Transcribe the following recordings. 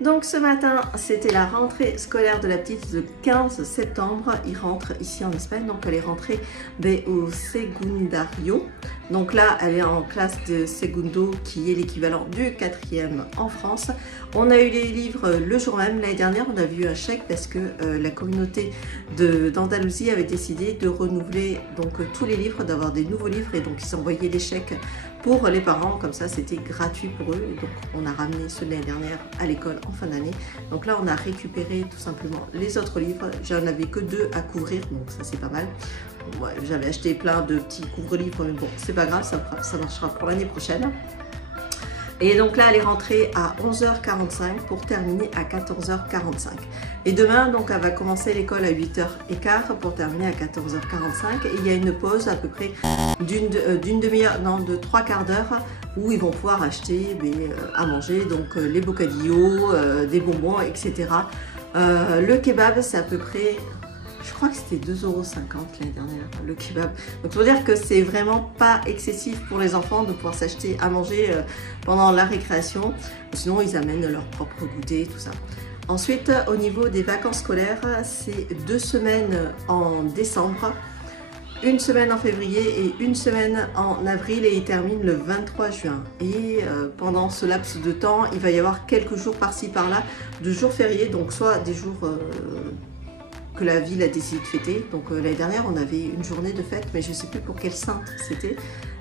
Donc ce matin, c'était la rentrée scolaire de la petite le 15 septembre. Il rentre ici en Espagne, donc elle est rentrée au secundario. Donc là, elle est en classe de segundo, qui est l'équivalent du 4e en France. On a eu les livres le jour même. L'année dernière, on a vu un chèque parce que la communauté d'Andalousie avait décidé de renouveler donc tous les livres, d'avoir des nouveaux livres, et donc ils envoyaient des chèques pour les parents, comme ça c'était gratuit pour eux. Et donc on a ramené ceux de l'année dernière à l'école en fin d'année. Donc là on a récupéré tout simplement les autres livres. J'en avais que 2 à couvrir, donc ça c'est pas mal. Ouais, j'avais acheté plein de petits couvre-livres, mais bon c'est pas grave, ça marchera pour l'année prochaine. Et donc là, elle est rentrée à 11h45 pour terminer à 14h45. Et demain, donc, elle va commencer l'école à 8h15 pour terminer à 14h45. Et il y a une pause à peu près d'une demi-heure, non, de 3/4 d'heure, où ils vont pouvoir acheter à manger, donc les bocadillos, des bonbons, etc. Le kebab, c'est à peu près... Je crois que c'était 2,50 € l'année dernière, le kebab. Donc, faut dire que c'est vraiment pas excessif pour les enfants de pouvoir s'acheter à manger pendant la récréation. Sinon, ils amènent leur propre goûter, tout ça. Ensuite, au niveau des vacances scolaires, c'est 2 semaines en décembre, 1 semaine en février et 1 semaine en avril, et il termine le 23 juin. Et pendant ce laps de temps, il va y avoir quelques jours par-ci par-là de jours fériés, donc soit des jours... que la ville a décidé de fêter. Donc l'année dernière on avait une journée de fête, mais je ne sais plus pour quelle sainte c'était,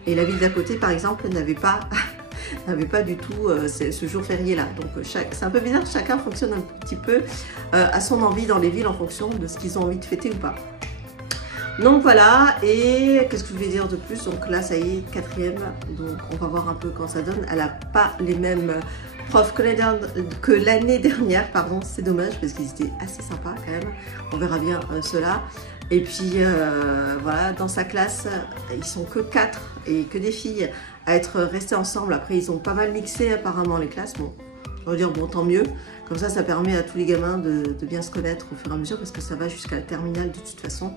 et la ville d'à côté par exemple n'avait pas du tout ce jour férié là. Donc c'est un peu bizarre, chacun fonctionne un petit peu à son envie dans les villes en fonction de ce qu'ils ont envie de fêter ou pas. Donc voilà, et qu'est-ce que je vais dire de plus? Donc là ça y est, 4e, donc on va voir un peu quand ça donne. Elle n'a pas les mêmes profs que l'année dernière, pardon, c'est dommage parce qu'ils étaient assez sympas quand même. On verra bien cela. Et puis voilà, dans sa classe, ils sont que 4 et que des filles à être restées ensemble. Après ils ont pas mal mixé apparemment les classes. Bon, on va dire bon, tant mieux. Comme ça permet à tous les gamins de bien se connaître au fur et à mesure, parce que ça va jusqu'à la terminale de toute façon.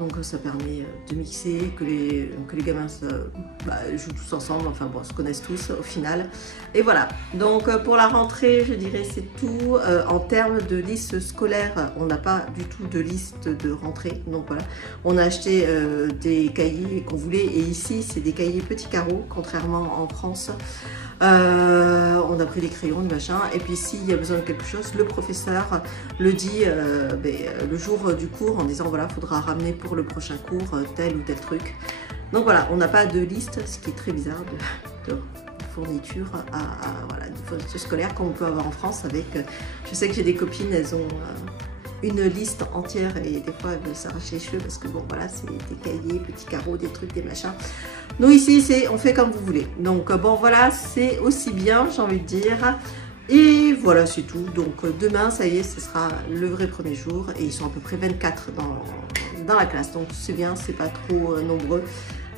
Donc ça permet de mixer, que les gamins jouent tous ensemble, enfin bon, se connaissent tous au final. Et voilà, donc pour la rentrée, je dirais c'est tout. En termes de liste scolaire, on n'a pas du tout de liste de rentrée. Donc voilà, on a acheté des cahiers qu'on voulait, et ici c'est des cahiers petits carreaux, contrairement en France. On a pris des crayons, des machins, et puis s'il y a besoin de quelque chose, le professeur le dit le jour du cours, en disant voilà, il faudra ramener pour le prochain cours tel ou tel truc. Donc voilà, on n'a pas de liste, ce qui est très bizarre de fourniture voilà, de fourniture scolaire comme on peut avoir en France avec, je sais que j'ai des copines, elles ont une liste entière, et des fois elles veulent s'arracher les cheveux parce que bon voilà, c'est des cahiers, petits carreaux, des trucs, des machins. Nous ici c'est on fait comme vous voulez. Donc bon voilà, c'est aussi bien, j'ai envie de dire. Et voilà, c'est tout. Donc demain, ça y est, ce sera le vrai premier jour, et ils sont à peu près 24 dans la classe. Donc c'est bien, c'est pas trop nombreux.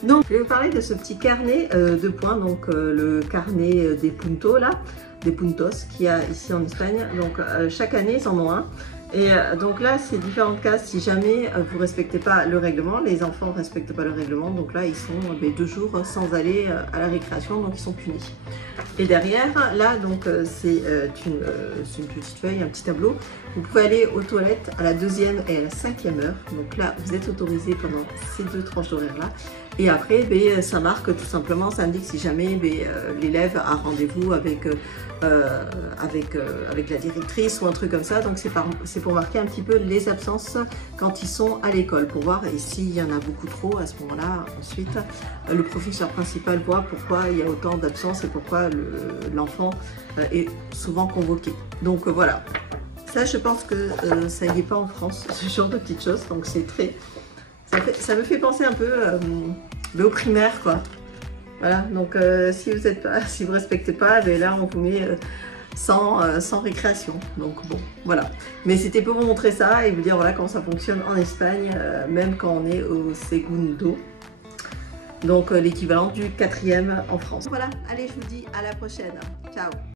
Donc je vais vous parler de ce petit carnet de points, donc le carnet des puntos là, des puntos qu'il y a ici en Espagne. Donc chaque année ils en ont un. Et donc là, c'est différentes cases. Si jamais vous ne respectez pas le règlement, les enfants ne respectent pas le règlement, donc là, ils sont 2 jours sans aller à la récréation, donc ils sont punis. Et derrière, là, donc c'est une petite feuille, un petit tableau. Vous pouvez aller aux toilettes à la 2e et à la 5e heure. Donc là, vous êtes autorisé pendant ces 2 tranches d'horaire-là. Et après, ça marque tout simplement, ça indique si jamais l'élève a rendez-vous avec la directrice ou un truc comme ça. Donc c'est pour marquer un petit peu les absences quand ils sont à l'école, pour voir, et s'il y en a beaucoup trop, à ce moment-là, ensuite, le professeur principal voit pourquoi il y a autant d'absences et pourquoi l'enfant est souvent convoqué. Donc voilà, ça je pense que ça n'y est pas en France, ce genre de petites choses, donc c'est très... Ça me fait penser un peu au primaire, quoi. Voilà, donc si vous respectez pas, là on vous met sans récréation. Donc bon, voilà. Mais c'était pour vous montrer ça et vous dire voilà comment ça fonctionne en Espagne, même quand on est au segundo. Donc l'équivalent du 4e en France. Voilà, allez, je vous dis à la prochaine. Ciao!